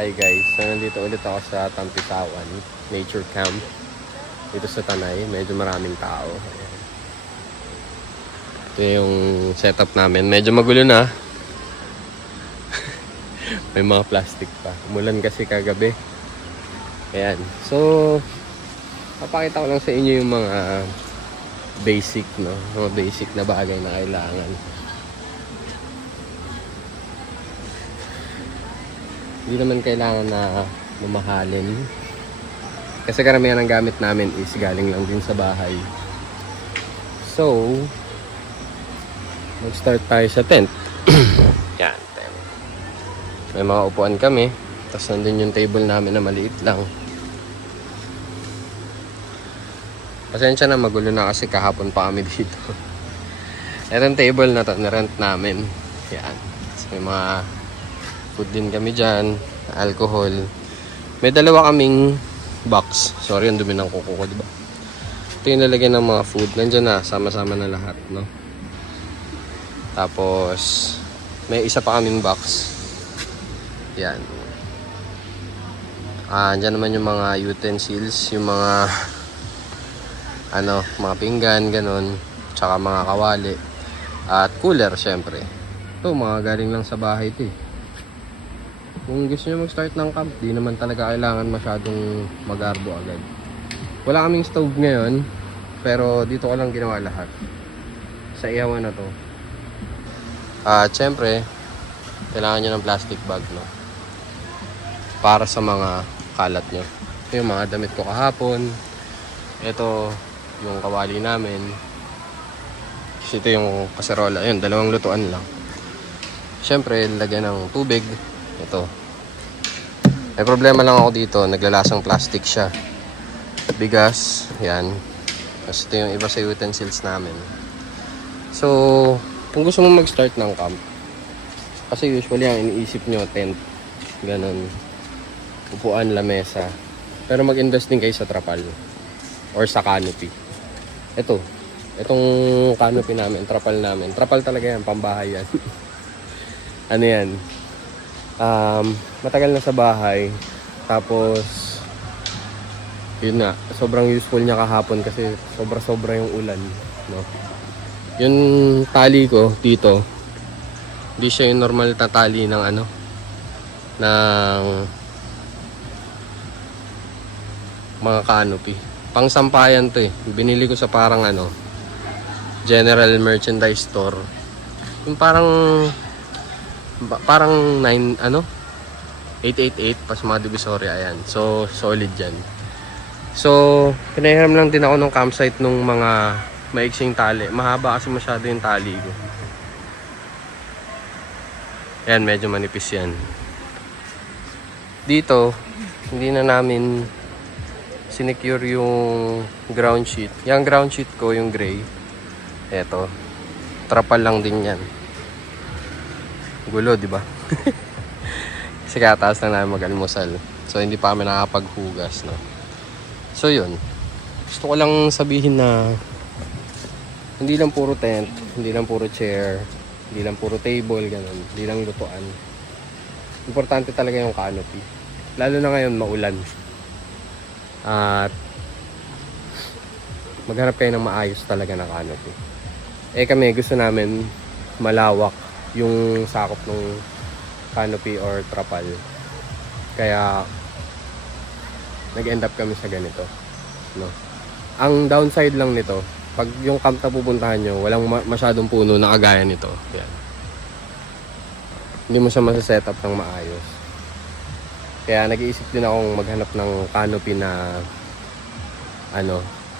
Hi guys, so nandito ulit ako sa Tampisawan Nature Camp dito sa Tanay, medyo maraming tao. Ito yung setup namin, medyo magulo na. May mga plastic pa, umulan kasi kagabi. Ayan, so papakita ko lang sa inyo yung mga basic, no? Mga basic na bagay na kailangan. Hindi naman kailangan na mamahalin. Kasi karamihan ng gamit namin is galing lang din sa bahay. So, mag-start tayo sa tent. Yan, tent. May mga upuan kami. Tapos nandun yung table namin na maliit lang. Pasensya na, magulo na kasi kahapon pa kami dito. Itong table na to, nirent namin. Yan. So, may mga food din kami dyan, alcohol. May dalawa kaming box. Sorry, ang dumi ng kuko ko, diba? Ito yung lalagyan ng mga food. Nandiyan na, sama-sama na lahat, no? Tapos, may isa pa kaming box. Yan. Andyan naman yung mga utensils, yung mga mga pinggan, ganun. Tsaka mga kawali. At cooler, syempre. Ito, mga galing lang sa bahay ito eh. Kung gusto nyo mag-start ng camp, di naman talaga kailangan masyadong mag-arbo agad. Wala kaming stove ngayon, pero dito ko lang ginawa lahat. Sa ihawan na to. Siyempre, kailangan nyo ng plastic bag, no? Para sa mga kalat nyo. Ito yung mga damit ko kahapon. Ito, yung kawali namin. Kasi ito yung kaserola. Ayun, dalawang lutuan lang. Siyempre, lagyan ng tubig. Ito. May problema lang ako dito. Naglalasang plastic siya. Bigas. Yan. Tapos ito yung iba sa utensils namin. So, kung gusto mo mag-start ng camp, kasi usually ang iniisip nyo, tent. Ganon. Upuan, lamesa. Pero mag-invest din kayo sa trapal. Or sa canopy. Ito. Itong canopy namin, trapal namin. Trapal talaga yan, pambahay yan. Ano yan? Matagal na sa bahay. Tapos yun na, sobrang useful niya kahapon kasi sobra-sobra yung ulan, no? Yung tali ko dito, hindi siya yung normal na tali ng ng mga canopy. Pangsampayan to eh. Binili ko sa parang general merchandise store. Yung parang 888 pas mga Divisoria, ayan. So solid yan. So pinahiram lang din ako ng campsite nung mga maiksing tali. Mahaba kasi masyado yung tali ko. Ayan, medyo manipis yan. Dito hindi na namin sinecure yung ground sheet. Yung ground sheet ko, yung gray, eto, trapal lang din yan. Gulo, di ba? Kasi kataas na namin mag-almusal. So, hindi pa kami nakapaghugas, no? So, yun. Gusto ko lang sabihin na hindi lang puro tent, hindi lang puro chair, hindi lang puro table, ganun. Hindi lang lutuan. Importante talaga yung canopy. Lalo na ngayon, maulan. At maghanap kayo ng maayos talaga na canopy. Kami, gusto namin malawak yung sakop ng canopy or trapal. Kaya nag-end up kami sa ganito, no? Ang downside lang nito, pag yung camp na pupuntahan nyo, walang masyadong puno na kagaya nito. Yan. Hindi mo siya masa-setup ng maayos. Kaya nag-iisip din akong maghanap ng canopy na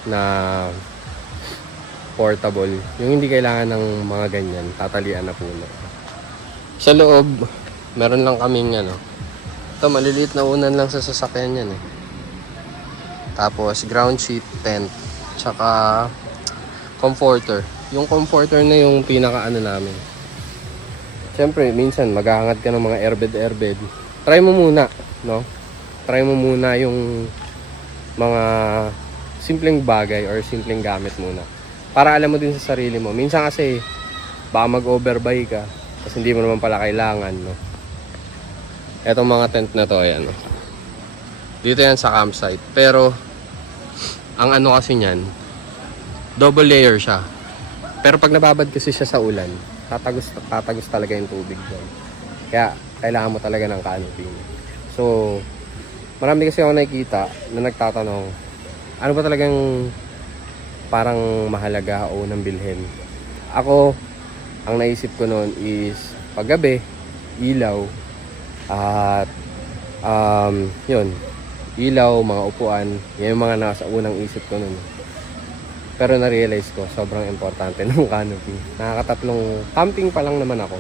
na portable. Yung hindi kailangan ng mga ganyan, tatalian na puno. Sa loob, meron lang kaming ito, maliliit na unan lang sa sasakyan yan eh. Tapos ground sheet, tent, tsaka comforter. Yung comforter na yung pinaka namin. Siyempre, minsan maghahangad ka ng mga airbed. Try mo muna, no? Try mo muna yung mga simpleng bagay or simpleng gamit muna. Para alam mo din sa sarili mo. Minsan kasi baka mag-overbuy ka kasi hindi mo naman pala kailangan, no? Etong mga tent na to, ayan. Dito yan sa campsite. Pero, ang ano kasi niyan, double layer siya. Pero pag nababad kasi siya sa ulan, tatagos talaga yung tubig doon. Kaya, kailangan mo talaga ng canopy. So, marami kasi ako nakikita na nagtatanong, ano ba talagang parang mahalaga o nang bilhin? Ako, ang naisip ko noon is paggabi, ilaw, at yun, ilaw, mga upuan, yan yung mga nasa unang isip ko noon. Pero na-realize ko, sobrang importante ng canopy. Nakakatatlong camping pa lang naman ako.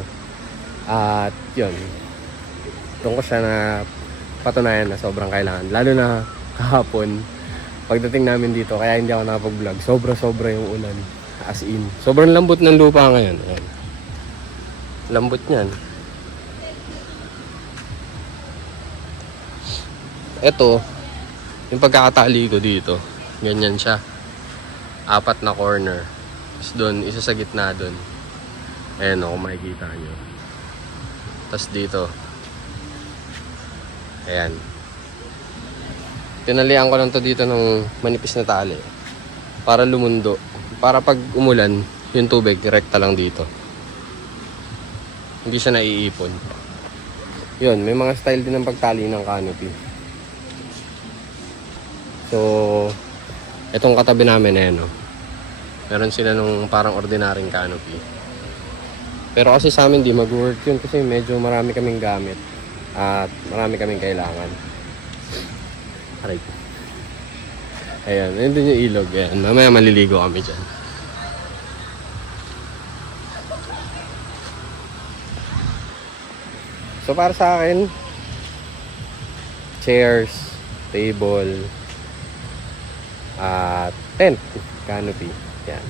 At yun, doon ko siya na patunayan na sobrang kailangan. Lalo na kahapon, pagdating namin dito, kaya hindi ako nakapag-vlog. Sobra yung ulan. As in. Sobrang lambot ng lupa ngayon. Ayan. Lambot niyan. Ito, yung pagkakatali ko dito, ganyan siya. 4 na corner. Tapos doon, isa sa gitna doon. Ayan o, kung makikita nyo. Tapos dito. Ayan. Tinalian ko lang to dito ng manipis na tali. Para lumundo. Para pag umulan, yung tubig, rekta lang dito. Hindi siya naiipon. Yun, may mga style din ng pagtali ng canopy. So, itong katabi namin, ayan o. Meron sila nung parang ordinaryong canopy. Pero kasi sa amin di mag-work yun kasi medyo marami kaming gamit at marami kaming kailangan. Aray. Ayan, ayun din yung ilog. Ayan, mamaya maliligo kami dyan. So para sa akin, chairs, table, at tent, canopy. Yan.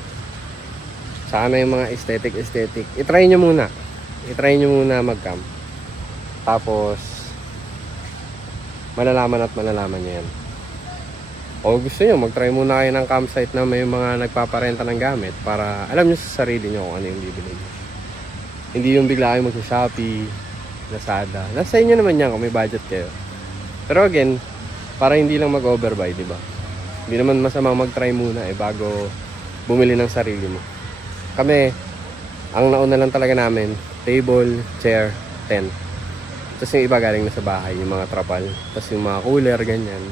Sa akin yung mga aesthetic. I-try nyo muna. Mag-camp. Tapos, malalaman nyo yan. O gusto nyo, mag-try muna kayo ng campsite na may mga nagpaparenta ng gamit para alam nyo sa sarili nyo kung ano yung bibili nyo. Hindi yung bigla kayo mag-Shopee, Lazada. Nasa inyo naman yan kung may budget kayo. Pero again, para hindi lang mag-overbuy, di ba? Hindi naman masamang mag-try muna bago bumili ng sarili mo. Kami, ang nauna lang talaga namin, table, chair, tent. Tapos yung iba galing na sa bahay, yung mga trapal. Tapos yung mga cooler, ganyan.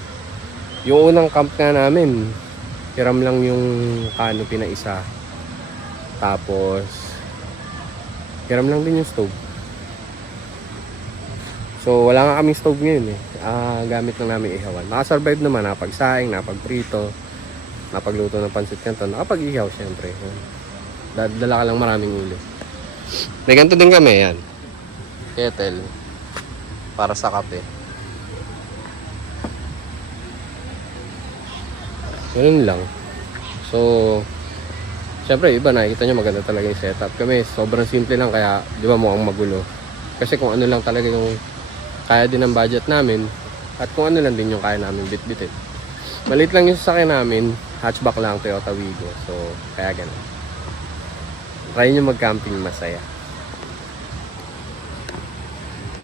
Yung unang camp nga namin, hiram lang yung canopy na isa. Tapos, hiram lang din yung stove. So, wala nga kaming stove ngayon gamit lang namin ihawan. Nakasurvive naman, napagsaing, napagprito, napagluto ng pansit canton, nakapag-ihaw syempre. Dala ka lang maraming ulo. May ganito din kami, yan. Kettle. Para sa kape. Ganun lang. So, syempre, iba nakikita nyo maganda talaga yung setup. Kami, sobrang simple lang kaya, di ba mukhang magulo. Kasi kung ano lang talaga yung kaya din ang budget namin, at kung ano lang din yung kaya namin bit-bitin. Maliit lang yung sasakyan namin, hatchback lang, Toyota Wigo. So, kaya ganun. Try nyo mag-camping, masaya.